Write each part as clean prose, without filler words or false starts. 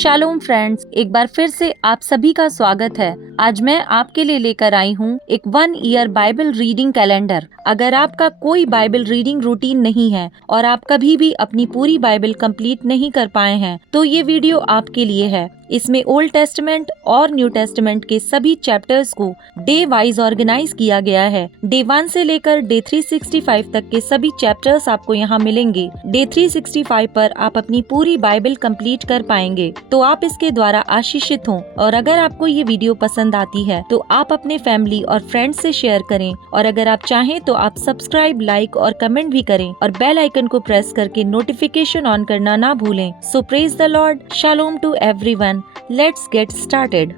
Shalom friends, एक बार फिर से आप सभी का स्वागत है। आज मैं आपके लिए लेकर आई हूँ एक 1 ईयर बाइबल रीडिंग कैलेंडर। अगर आपका कोई बाइबल रीडिंग रूटीन नहीं है और आप कभी भी अपनी पूरी बाइबल कंप्लीट नहीं कर पाए हैं, तो ये वीडियो आपके लिए है। इसमें ओल्ड टेस्टमेंट और न्यू टेस्टमेंट के सभी चैप्टर्स को डे वाइज ऑर्गेनाइज किया गया है। डे 1 से लेकर डे 365 तक के सभी चैप्टर्स आपको यहाँ मिलेंगे। डे 365 पर आप अपनी पूरी बाइबल कंप्लीट कर पाएंगे, तो आप इसके द्वारा आशीषित हों। और अगर आपको ये वीडियो पसंद आती है तो आप अपने फैमिली और फ्रेंड्स से शेयर करें, और अगर आप चाहें तो आप सब्सक्राइब, लाइक और कमेंट भी करें और बेल आइकन को प्रेस करके नोटिफिकेशन ऑन करना ना भूलें। So praise the lord, shalom to everyone. Let's get started.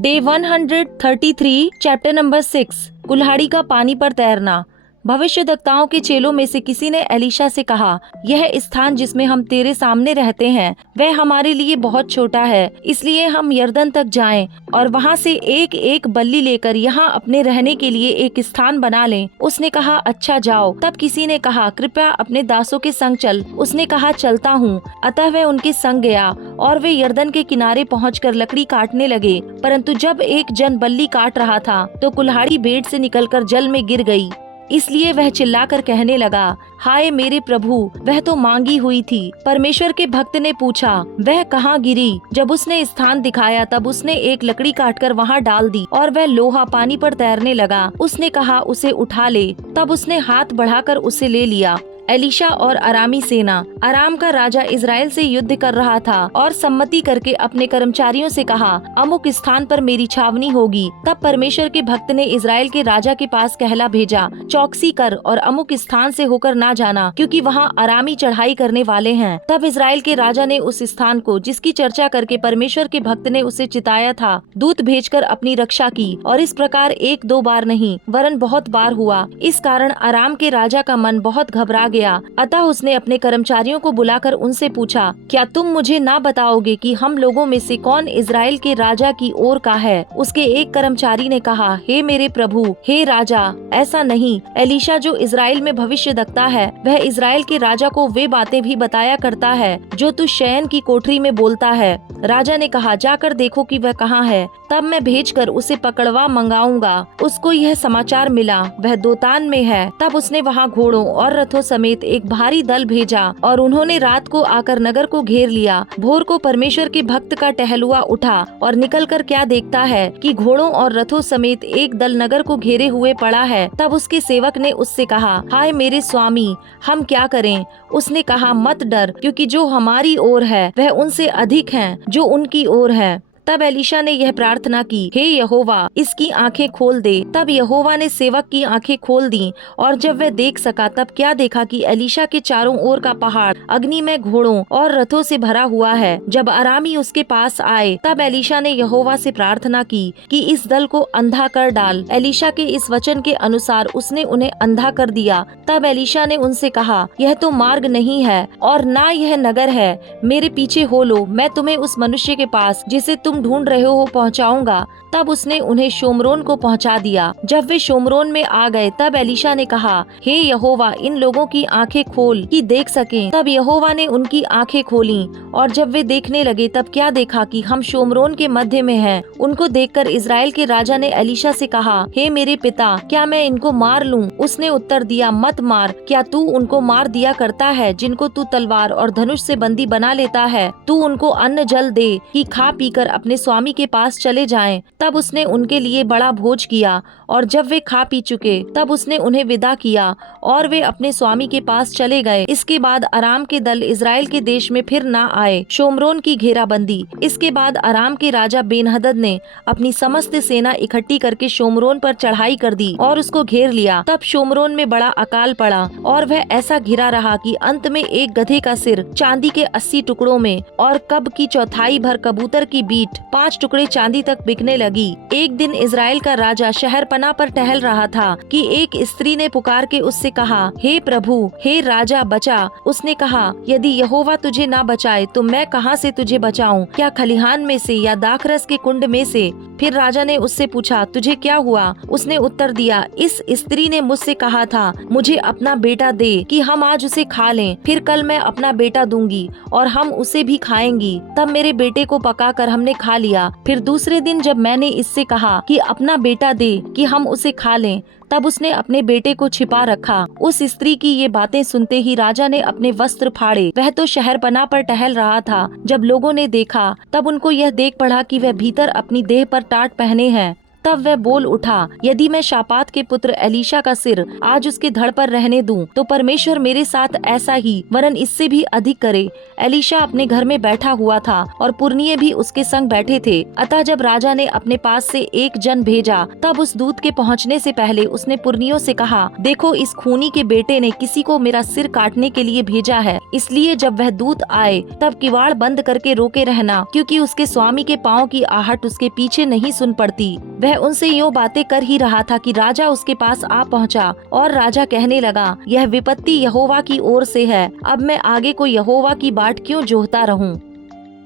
Day 133, chapter number 6, कुल्हाड़ी का पानी पर तैरना। भविष्यद्वक्ताओं के चेलों में से किसी ने एलीशा से कहा, यह स्थान जिसमें हम तेरे सामने रहते हैं वह हमारे लिए बहुत छोटा है, इसलिए हम यरदन तक जाएं और वहां से एक एक बल्ली लेकर यहाँ अपने रहने के लिए एक स्थान बना लें। उसने कहा, अच्छा जाओ। तब किसी ने कहा, कृपया अपने दासों के संग चल। उसने कहा, चलता हूँ। अतः वह उनके संग गया और वे यरदन के किनारे पहुंचकर लकड़ी काटने लगे। परंतु जब एक जन बल्ली काट रहा था तो कुल्हाड़ी बेंट से निकलकर जल में गिर गई। इसलिए वह चिल्लाकर कहने लगा, हाय मेरे प्रभु, वह तो मांगी हुई थी। परमेश्वर के भक्त ने पूछा, वह कहाँ गिरी? जब उसने स्थान दिखाया तब उसने एक लकड़ी काटकर वहाँ डाल दी और वह लोहा पानी पर तैरने लगा। उसने कहा, उसे उठा ले। तब उसने हाथ बढ़ाकर उसे ले लिया। एलीशा और अरामी सेना। अराम का राजा इजराइल से युद्ध कर रहा था और सम्मति करके अपने कर्मचारियों से कहा, अमुक स्थान पर मेरी छावनी होगी। तब परमेश्वर के भक्त ने इजराइल के राजा के पास कहला भेजा, चौकसी कर और अमुक स्थान से होकर ना जाना, क्योंकि वहाँ अरामी चढ़ाई करने वाले हैं। तब इजराइल के राजा ने उस स्थान को, जिसकी चर्चा करके परमेश्वर के भक्त ने उसे चिताया था, दूत भेजकर अपनी रक्षा की। और इस प्रकार 1-2 बार नहीं वरन बहुत बार हुआ। इस कारण अराम के राजा का मन बहुत घबरा गया। अतः उसने अपने कर्मचारियों को बुलाकर उनसे पूछा, क्या तुम मुझे ना बताओगे कि हम लोगों में से कौन इजराइल के राजा की ओर का है? उसके एक कर्मचारी ने कहा, हे मेरे प्रभु, हे राजा, ऐसा नहीं। एलीशा जो इजराइल में भविष्यद्वक्ता है, वह इजराइल के राजा को वे बातें भी बताया करता है जो तू शयन की कोठरी में बोलता है। राजा ने कहा, जाकर देखो कि वह कहाँ है, तब मैं भेजकर उसे पकड़वा मंगाऊंगा। उसको यह समाचार मिला, वह दोतान में है। तब उसने वहाँ घोड़ों और रथों समेत एक भारी दल भेजा और उन्होंने रात को आकर नगर को घेर लिया। भोर को परमेश्वर के भक्त का टहलुआ उठा और निकलकर क्या देखता है कि घोड़ों और रथों समेत एक दल नगर को घेरे हुए पड़ा है। तब उसके सेवक ने उससे कहा, हाय मेरे स्वामी, हम क्या करें? उसने कहा, मत डर, क्योंकि जो हमारी ओर है वह उनसे अधिक है जो उनकी ओर है। तब एलीशा ने यह प्रार्थना की, हे यहोवा, इसकी आंखें खोल दे। तब यहोवा ने सेवक की आंखें खोल दी और जब वह देख सका तब क्या देखा कि एलीशा के चारों ओर का पहाड़ अग्नि में घोड़ों और रथों से भरा हुआ है। जब अरामी उसके पास आए तब एलीशा ने यहोवा से प्रार्थना की कि इस दल को अंधा कर डाल। एलीशा के इस वचन के अनुसार उसने उन्हें अंधा कर दिया। तब एलीशा ने उनसे कहा, यह तो मार्ग नहीं है और ना यह नगर है। मेरे पीछे हो लो, मैं तुम्हें उस मनुष्य के पास जिसे तुम ढूंढ रहे हो पहुंचाऊंगा। तब उसने उन्हें शोमरोन को पहुंचा दिया। जब वे शोमरोन में आ गए तब एलीशा ने कहा, हे यहोवा, इन लोगों की आंखें खोल कि देख सकें। तब यहोवा ने उनकी आंखें खोली और जब वे देखने लगे तब क्या देखा कि हम शोमरोन के मध्य में हैं। उनको देखकर इजराइल के राजा ने एलीशा से कहा, हे मेरे पिता, क्या मैं इनको मार लूं? उसने उत्तर दिया, मत मार। क्या तू उनको मार दिया करता है जिनको तू तलवार और धनुष से बंदी बना लेता है? तू उनको अन्न जल दे कि खा पीकर अपने स्वामी के पास चले जाएं। तब उसने उनके लिए बड़ा भोज किया और जब वे खा पी चुके तब उसने उन्हें विदा किया और वे अपने स्वामी के पास चले गए। इसके बाद अराम के दल इजराइल के देश में फिर ना आए। शोमरोन की घेराबंदी। इसके बाद अराम के राजा बेनहदद ने अपनी समस्त सेना इकट्ठी करके शोमरोन पर चढ़ाई कर दी और उसको घेर लिया। तब शोमरोन में बड़ा अकाल पड़ा और वह ऐसा घिरा रहा कि अंत में एक गधे का सिर चांदी के 80 टुकड़ों में और कब की चौथाई भर कबूतर की बीट 5 टुकड़े चांदी तक बिकने लगी। एक दिन इजराइल का राजा शहरपनाह पर टहल रहा था कि एक स्त्री ने पुकार के उससे कहा, हे प्रभु, हे राजा, बचा। उसने कहा, यदि यहोवा तुझे ना बचाए तो मैं कहाँ से तुझे बचाऊं? क्या खलिहान में से या दाखरस के कुंड में से? फिर राजा ने उससे पूछा, तुझे क्या हुआ? उसने उत्तर दिया, इस स्त्री ने मुझसे कहा था मुझे अपना बेटा दे कि हम आज उसे खा लें, फिर कल मैं अपना बेटा दूंगी और हम उसे भी खाएंगी। तब मेरे बेटे को पकाकर हमने खा लिया। फिर दूसरे दिन जब मैंने इससे कहा कि अपना बेटा दे कि हम उसे खा लें, तब उसने अपने बेटे को छिपा रखा। उस स्त्री की ये बातें सुनते ही राजा ने अपने वस्त्र फाड़े। वह तो शहरपनाह पर टहल रहा था। जब लोगों ने देखा तब उनको यह देख पड़ा कि वह भीतर अपनी देह पर टाट पहने हैं। तब वह बोल उठा, यदि मैं शापात के पुत्र एलीशा का सिर आज उसके धड़ पर रहने दूं, तो परमेश्वर मेरे साथ ऐसा ही वरन इससे भी अधिक करे। एलीशा अपने घर में बैठा हुआ था और पुरनिये भी उसके संग बैठे थे। अतः जब राजा ने अपने पास से एक जन भेजा, तब उस दूत के पहुंचने से पहले उसने पुरनियों से कहा, देखो, इस खूनी के बेटे ने किसी को मेरा सिर काटने के लिए भेजा है। इसलिए जब वह दूत आए तब किवाड़ बंद करके रोके रहना, क्योंकि उसके स्वामी के पाँव की आहट उसके पीछे नहीं सुन पड़ती। वह उनसे यो बातें कर ही रहा था कि राजा उसके पास आ पहुंचा और राजा कहने लगा, यह विपत्ति यहोवा की ओर से है। अब मैं आगे को यहोवा की बाट क्यों जोहता रहूं?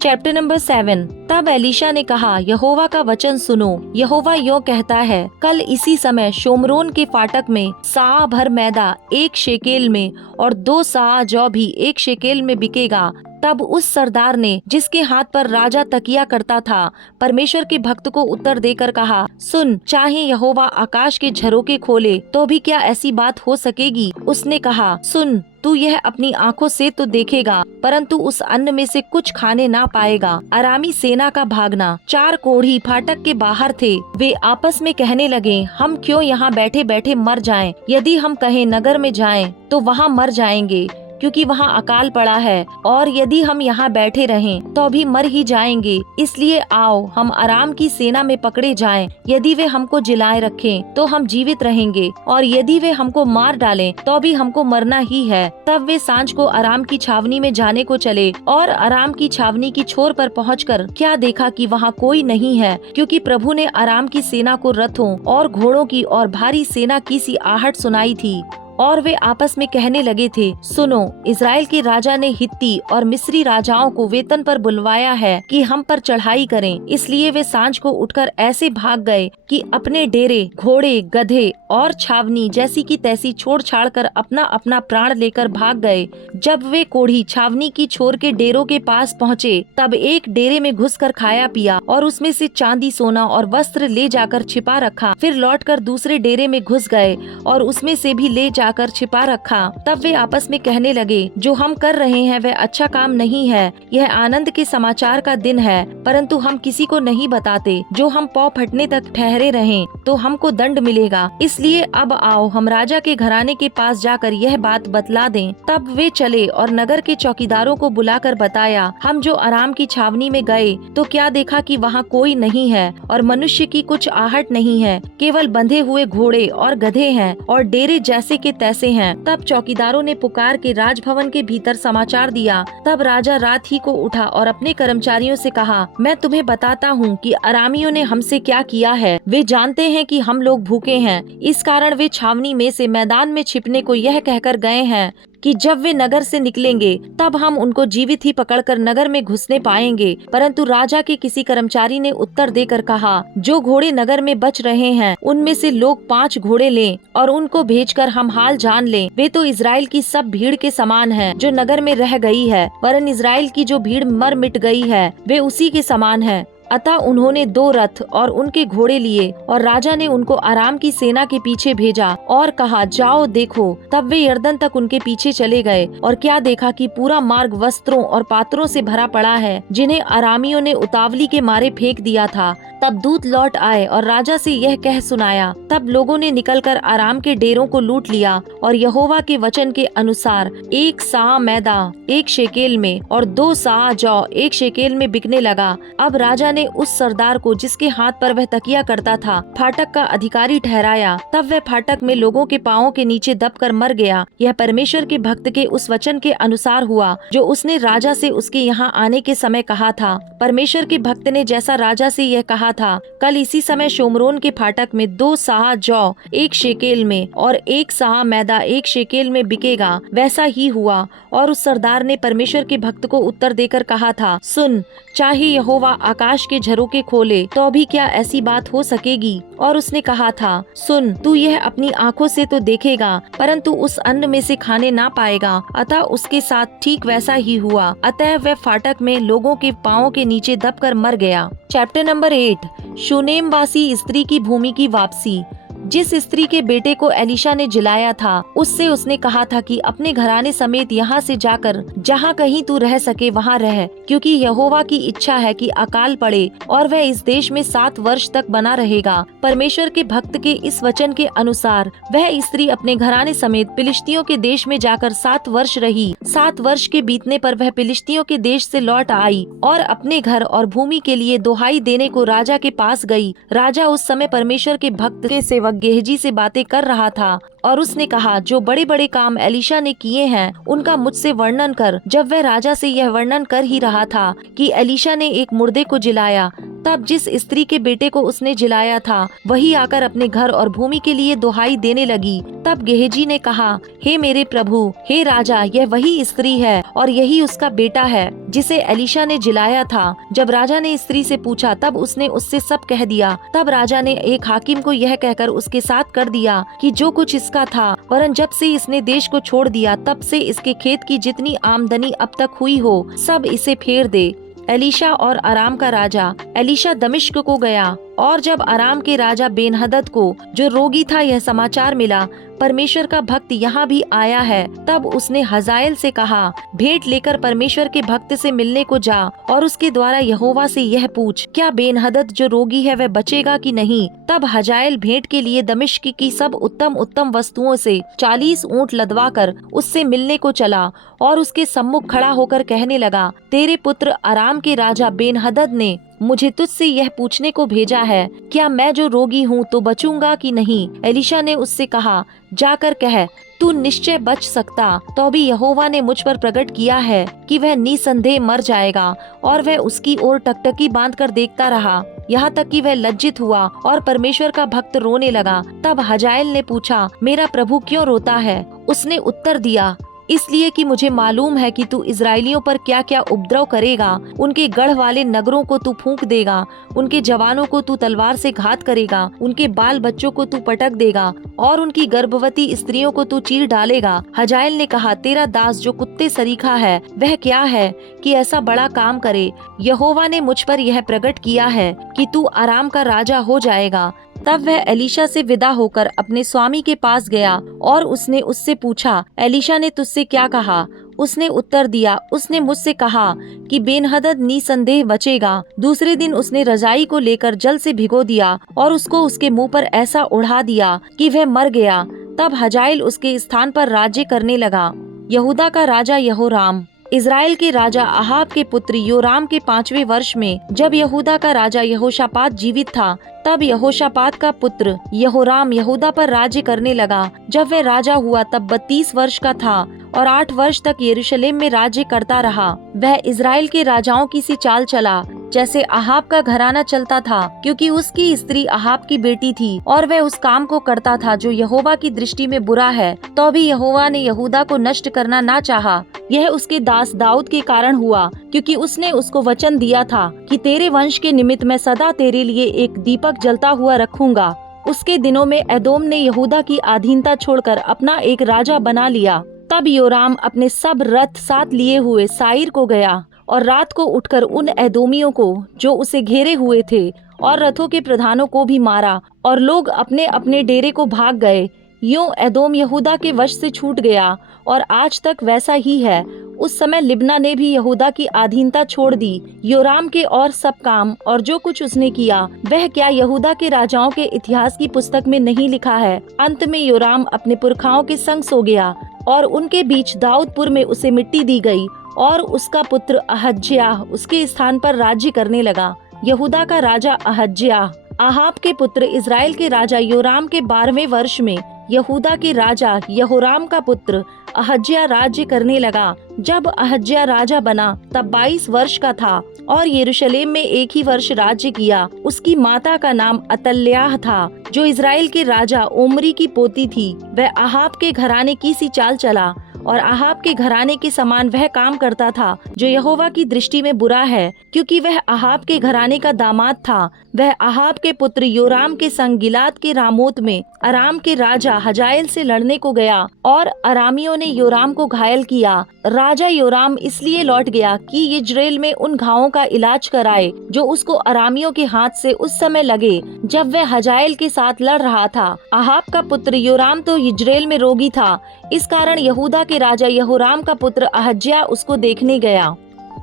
Chapter number 7। तब एलीशा ने कहा, यहोवा का वचन सुनो। यहोवा यो कहता है, कल इसी समय शोमरोन के फाटक में सा भर मैदा 1 शेकेल में और 2 सा जौ भी 1 शेकेल में बिकेगा। तब उस सरदार ने, जिसके हाथ पर राजा तकिया करता था, परमेश्वर के भक्त को उत्तर देकर कहा, सुन, चाहे यहोवा आकाश के झरोके खोले तो भी क्या ऐसी बात हो सकेगी? उसने कहा, सुन, तू यह अपनी आंखों से तो देखेगा, परंतु उस अन्न में से कुछ खाने ना पाएगा। अरामी सेना का भागना। 4 कोढ़ी फाटक के बाहर थे। वे आपस में कहने लगे, हम क्यों यहाँ बैठे बैठे मर जाएं? यदि हम कहें नगर में जाएं, तो वहाँ मर जाएंगे, क्योंकि वहाँ अकाल पड़ा है, और यदि हम यहाँ बैठे रहें तो भी मर ही जाएंगे। इसलिए आओ, हम अराम की सेना में पकड़े जाएं। यदि वे हमको जिलाए रखें तो हम जीवित रहेंगे, और यदि वे हमको मार डालें तो भी हमको मरना ही है। तब वे सांझ को अराम की छावनी में जाने को चले, और अराम की छावनी की छोर पर पहुंचकर क्या देखा कि वहाँ कोई नहीं है, क्योंकि प्रभु ने अराम की सेना को रथों और घोड़ों की और भारी सेना की सी आहट सुनाई थी। और वे आपस में कहने लगे थे, सुनो, इजराइल के राजा ने हित्ती और मिस्री राजाओं को वेतन पर बुलवाया है कि हम पर चढ़ाई करें। इसलिए वे सांझ को उठकर ऐसे भाग गए कि अपने डेरे, घोड़े, गधे और छावनी जैसी की तैसी छोड़ छाड़ कर अपना अपना प्राण लेकर भाग गए। जब वे कोढ़ी छावनी की छोर के डेरों के पास पहुँचे, तब एक डेरे में घुसकर खाया पिया और उसमें से चांदी, सोना और वस्त्र ले जाकर छिपा रखा। फिर लौटकर दूसरे डेरे में घुस गए और उसमें से भी ले जाकर छिपा रखा। तब वे आपस में कहने लगे, जो हम कर रहे हैं वह अच्छा काम नहीं है। यह आनंद के समाचार का दिन है, परंतु हम किसी को नहीं बताते। जो हम पौ फटने तक ठहरे रहें तो हमको दंड मिलेगा। इसलिए अब आओ, हम राजा के घराने के पास जाकर यह बात बतला दें। तब वे चले और नगर के चौकीदारों को बुलाकर बताया, हम जो अराम की छावनी में गए तो क्या देखा कि वहाँ कोई नहीं है और मनुष्य की कुछ आहट नहीं है, केवल बंधे हुए घोड़े और गधे हैं और डेरे जैसे के तैसे हैं। तब चौकीदारों ने पुकार के राजभवन के भीतर समाचार दिया। तब राजा रात ही को उठा और अपने कर्मचारियों से कहा, मैं तुम्हें बताता हूँ कि अरामियों ने हमसे क्या किया है। वे जानते हैं कि हम लोग भूखे हैं, इस कारण वे छावनी में से मैदान में छिपने को यह कहकर गए हैं कि जब वे नगर से निकलेंगे तब हम उनको जीवित ही पकड़कर नगर में घुसने पाएंगे। परंतु राजा के किसी कर्मचारी ने उत्तर देकर कहा, जो घोड़े नगर में बच रहे हैं उनमें से लोग 5 घोड़े लें और उनको भेजकर हम हाल जान लें। वे तो इजराइल की सब भीड़ के समान हैं जो नगर में रह गई है, वरन इजराइल की जो भीड़ मर मिट गई है वे उसी के समान है। अतः उन्होंने 2 रथ और उनके घोड़े लिए और राजा ने उनको अराम की सेना के पीछे भेजा और कहा, जाओ देखो। तब वे यरदन तक उनके पीछे चले गए और क्या देखा कि पूरा मार्ग वस्त्रों और पात्रों से भरा पड़ा है, जिन्हें अरामियों ने उतावली के मारे फेंक दिया था। तब दूत लौट आए और राजा से यह कह सुनाया। तब लोगों ने निकलकर अराम के डेरों को लूट लिया और यहोवा के वचन के अनुसार 1 सा मैदा 1 शेकेल में और 2 सा जौ 1 शेकेल में बिकने लगा। अब राजा ने ने उस सरदार को जिसके हाथ पर वह तकिया करता था फाटक का अधिकारी ठहराया। तब वह फाटक में लोगों के पाँवों के नीचे दबकर मर गया। यह परमेश्वर के भक्त के उस वचन के अनुसार हुआ जो उसने राजा से उसके यहाँ आने के समय कहा था। परमेश्वर के भक्त ने जैसा राजा से यह कहा था, कल इसी समय शोमरोन के फाटक में 2 साह जौ 1 शेकेल में और 1 साह मैदा 1 शेकेल में बिकेगा, वैसा ही हुआ। और उस सरदार ने परमेश्वर के भक्त को उत्तर देकर कहा था, सुन, चाहे यहोवा आकाश के झरोखे खोले तो भी क्या ऐसी बात हो सकेगी? और उसने कहा था, सुन, तू यह अपनी आंखों से तो देखेगा परंतु उस अन्न में से खाने ना पाएगा। अतः उसके साथ ठीक वैसा ही हुआ। अतः वह फाटक में लोगों के पाँवों के नीचे दबकर मर गया। चैप्टर नंबर 8, शूनेम वासी स्त्री की भूमि की वापसी। जिस स्त्री के बेटे को एलीशा ने जिलाया था उससे उसने कहा था कि अपने घराने समेत यहाँ से जाकर जहाँ कहीं तू रह सके वहाँ रह, क्योंकि यहोवा की इच्छा है कि अकाल पड़े और वह इस देश में 7 वर्ष तक बना रहेगा। परमेश्वर के भक्त के इस वचन के अनुसार वह स्त्री अपने घराने समेत फिलिस्तियों के देश में जाकर 7 वर्ष रही। 7 वर्ष के बीतने पर वह फिलिस्तियों के देश से लौट आई और अपने घर और भूमि के लिए दुहाई देने को राजा के पास गई। राजा उस समय परमेश्वर के भक्त के सेवक गेहजी से बातें कर रहा था और उसने कहा, जो बड़े बड़े काम एलीशा ने किए हैं उनका मुझसे वर्णन कर। जब वह राजा से यह वर्णन कर ही रहा था कि एलीशा ने एक मुर्दे को जिलाया, तब जिस स्त्री के बेटे को उसने जिलाया था वही आकर अपने घर और भूमि के लिए दुहाई देने लगी। तब गेहजी ने कहा, हे मेरे प्रभु, हे राजा, यह वही स्त्री है और यही उसका बेटा है जिसे एलीशा ने जिलाया था। जब राजा ने स्त्री से पूछा तब उसने उससे सब कह दिया। तब राजा ने एक हाकिम को यह कहकर उसके साथ कर दिया कि जो कुछ इसका था, वरन जब से इसने देश को छोड़ दिया तब से इसके खेत की जितनी आमदनी अब तक हुई हो सब इसे फेर दे। एलीशा और अराम का राजा। एलीशा दमिश्क को गया और जब अराम के राजा बेनहदद को जो रोगी था यह समाचार मिला, परमेश्वर का भक्त यहाँ भी आया है, तब उसने हजाएल से कहा, भेंट लेकर परमेश्वर के भक्त से मिलने को जा और उसके द्वारा यहोवा से यह पूछ, क्या बेनहदद जो रोगी है वह बचेगा कि नहीं? तब हजाएल भेंट के लिए दमिश्क की सब उत्तम उत्तम वस्तुओं से 40 ऊंट लदवा कर उससे मिलने को चला और उसके सम्मुख खड़ा होकर कहने लगा, तेरे पुत्र अराम के राजा बेनहदद ने मुझे तुझसे यह पूछने को भेजा है, क्या मैं जो रोगी हूँ तो बचूंगा कि नहीं? एलीशा ने उससे कहा, जाकर कह, तू निश्चय बच सकता। तो भी यहोवा ने मुझ पर प्रकट किया है कि वह निसंदेह मर जाएगा। और वह उसकी ओर टकटकी बांध कर देखता रहा, यहाँ तक कि वह लज्जित हुआ और परमेश्वर का भक्त रोने लगा। तब हजाएल ने पूछा, मेरा प्रभु क्यों रोता है? उसने उत्तर दिया, इसलिए कि मुझे मालूम है कि तू इजराइलियों पर क्या क्या उपद्रव करेगा। उनके गढ़ वाले नगरों को तू फूंक देगा, उनके जवानों को तू तलवार से घात करेगा, उनके बाल बच्चों को तू पटक देगा और उनकी गर्भवती स्त्रियों को तू चीर डालेगा। हजाएल ने कहा, तेरा दास जो कुत्ते सरीखा है वह क्या है कि ऐसा बड़ा काम करे? यहोवा ने मुझ पर यह प्रकट किया है कि तू अराम का राजा हो जाएगा। तब वह एलीशा से विदा होकर अपने स्वामी के पास गया और उसने उससे पूछा, एलीशा ने तुझसे क्या कहा? उसने उत्तर दिया, उसने मुझसे कहा कि बेनहदद निसंदेह बचेगा। दूसरे दिन उसने रजाई को लेकर जल से भिगो दिया और उसको उसके मुंह पर ऐसा उड़ा दिया कि वह मर गया। तब हजाएल उसके स्थान पर राज्य करने लगा। यहूदा का राजा यहोराम। इज़राइल के राजा अहाब के पुत्र योराम के 5वें वर्ष में, जब यहूदा का राजा यहोशापात जीवित था, तब यहोशापात का पुत्र यहोराम यहूदा पर राज्य करने लगा। जब वह राजा हुआ तब 32 वर्ष का था और 8 वर्ष तक यरूशलेम में राज्य करता रहा। वह इज़राइल के राजाओं की सी चाल चला जैसे अहाब का घराना चलता था, क्योंकि उसकी स्त्री अहाब की बेटी थी और वह उस काम को करता था जो यहोवा की दृष्टि में बुरा है। तो भी यहोवा ने यहूदा को नष्ट करना ना चाहा। यह उसके दास दाऊद के कारण हुआ, क्योंकि उसने उसको वचन दिया था कि तेरे वंश के निमित्त मैं सदा तेरे लिए एक दीपक जलता हुआ रखूंगा। उसके दिनों में एदोम ने यहूदा की अधीनता छोड़कर अपना एक राजा बना लिया। तब योराम अपने सब रथ साथ लिए हुए साइर को गया और रात को उठकर उन एदोमियों को जो उसे घेरे हुए थे और रथों के प्रधानों को भी मारा और लोग अपने अपने डेरे को भाग गए। यूं एदोम यहूदा के वश से छूट गया और आज तक वैसा ही है। उस समय लिब्ना ने भी यहूदा की अधीनता छोड़ दी। योराम के और सब काम और जो कुछ उसने किया वह क्या यहूदा के राजाओं के इतिहास की पुस्तक में नहीं लिखा है? अंत में योराम अपने पुरखाओं के संग सो गया और उनके बीच दाऊदपुर में उसे मिट्टी दी गई और उसका पुत्र अहज्याह उसके स्थान पर राज्य करने लगा। यहूदा का राजा अहज्याह, आहाब के पुत्र इज़राइल के राजा योराम के 12वें वर्ष में यहूदा के राजा यहोराम का पुत्र अहज्याह राज्य करने लगा। जब अहज्याह राजा बना तब 22 वर्ष का था और यरूशलेम में 1 ही वर्ष राज्य किया। उसकी माता का नाम अतल्याह था, जो इज़राइल के राजा ओमरी की पोती थी। वह आहाब के घराने की सी चाल चला और आहाब के घराने के समान वह काम करता था जो यहोवा की दृष्टि में बुरा है, क्योंकि वह आहाब के घराने का दामाद था। वह आहाब के पुत्र योराम के संग गिलाद के रामोत में अराम के राजा हजाएल से लड़ने को गया और अरामियों ने योराम को घायल किया। राजा योराम इसलिए लौट गया कि यिज्रेल में उन घावों का इलाज कराए जो उसको अरामियों के हाथ से उस समय लगे जब वह हजाएल के साथ लड़ रहा था। आहाब का पुत्र योराम तो यिज्रेल में रोगी था, इस कारण यहूदा के राजा यहोराम का पुत्र अहज्याह उसको देखने गया।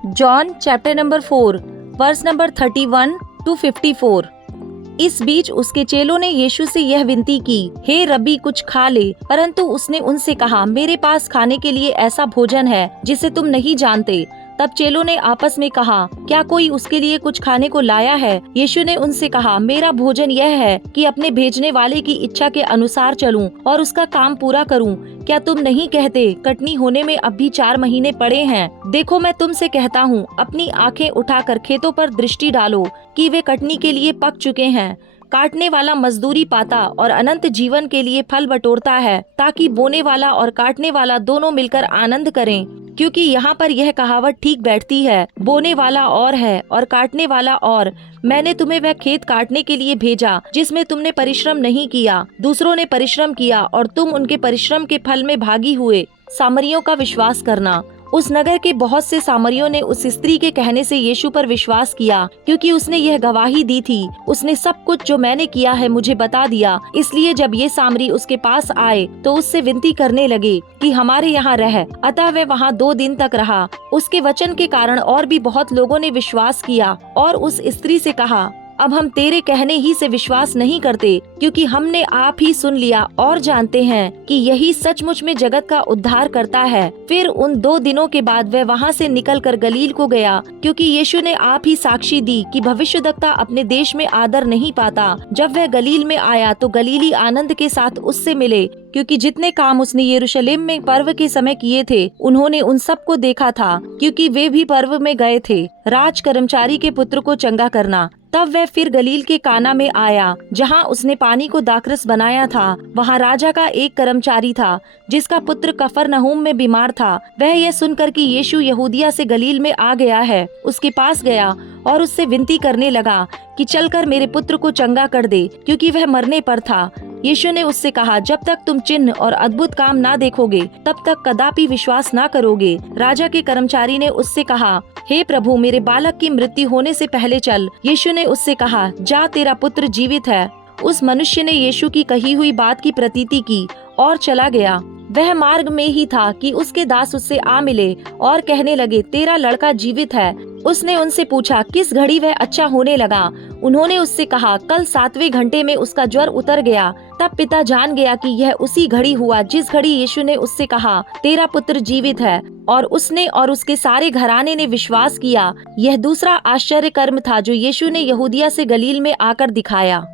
John chapter number 4 verse number 31 to 54। इस बीच उसके चेलों ने यीशु से यह विनती की, हे रब्बी कुछ खा ले। परंतु उसने उनसे कहा, मेरे पास खाने के लिए ऐसा भोजन है जिसे तुम नहीं जानते। तब चेलों ने आपस में कहा, क्या कोई उसके लिए कुछ खाने को लाया है? यीशु ने उनसे कहा, मेरा भोजन यह है कि अपने भेजने वाले की इच्छा के अनुसार चलूं और उसका काम पूरा करूं। क्या तुम नहीं कहते, कटनी होने में अब भी 4 महीने पड़े हैं? देखो मैं तुमसे कहता हूँ, अपनी आंखें उठाकर खेतों पर दृष्टि डालो कि वे कटनी के लिए पक चुके हैं। काटने वाला मजदूरी पाता और अनंत जीवन के लिए फल बटोरता है, ताकि बोने वाला और काटने वाला दोनों मिलकर आनंद करें। क्योंकि यहाँ पर यह कहावत ठीक बैठती है, बोने वाला और है और काटने वाला और। मैंने तुम्हें वह खेत काटने के लिए भेजा जिसमें तुमने परिश्रम नहीं किया, दूसरों ने परिश्रम किया और तुम उनके परिश्रम के फल में भागी हुए। सामरियों का विश्वास करना। उस नगर के बहुत से सामरियों ने उस स्त्री के कहने से यीशु पर विश्वास किया, क्योंकि उसने यह गवाही दी थी, उसने सब कुछ जो मैंने किया है मुझे बता दिया। इसलिए जब ये सामरी उसके पास आए तो उससे विनती करने लगे कि हमारे यहाँ रह। अतः वह वहाँ 2 दिन तक रहा। उसके वचन के कारण और भी बहुत लोगों ने विश्वास किया और उस स्त्री से कहा, अब हम तेरे कहने ही से विश्वास नहीं करते, क्योंकि हमने आप ही सुन लिया और जानते हैं कि यही सचमुच में जगत का उद्धार करता है। फिर उन 2 दिनों के बाद वह वहाँ से निकलकर गलील को गया, क्योंकि यीशु ने आप ही साक्षी दी कि भविष्यद्वक्ता अपने देश में आदर नहीं पाता। जब वह गलील में आया तो गलीली आनंद के साथ उससे मिले, क्योंकि जितने काम उसने यरूशलेम में पर्व के समय किए थे उन्होंने उन सब को देखा था, क्योंकि वे भी पर्व में गए थे। राज कर्मचारी के पुत्र को चंगा करना। तब वह फिर गलील के काना में आया, जहाँ उसने पानी को दाखरस बनाया था। वहाँ राजा का एक कर्मचारी था जिसका पुत्र कफरनहूम में बीमार था। वह यह सुनकर कि यीशु यहूदिया से गलील में आ गया है, उसके पास गया और उससे विनती करने लगा कि चलकर मेरे पुत्र को चंगा कर दे, क्योंकि वह मरने पर था। यीशु ने उससे कहा, जब तक तुम चिन्ह और अद्भुत काम ना देखोगे तब तक कदापि विश्वास ना करोगे। राजा के कर्मचारी ने उससे कहा, हे प्रभु, मेरे बालक की मृत्यु होने से पहले चल। यीशु ने उससे कहा, जा, तेरा पुत्र जीवित है। उस मनुष्य ने यीशु की कही हुई बात की प्रतीति की और चला गया। वह मार्ग में ही था कि उसके दास उससे आ मिले और कहने लगे, तेरा लड़का जीवित है। उसने उनसे पूछा, किस घड़ी वह अच्छा होने लगा? उन्होंने उससे कहा, कल 7वें घंटे में उसका ज्वर उतर गया। तब पिता जान गया कि यह उसी घड़ी हुआ जिस घड़ी यीशु ने उससे कहा, तेरा पुत्र जीवित है। और उसने और उसके सारे घराने ने विश्वास किया। यह दूसरा आश्चर्य कर्म था जो यीशु ने यहूदिया से गलील में आकर दिखाया।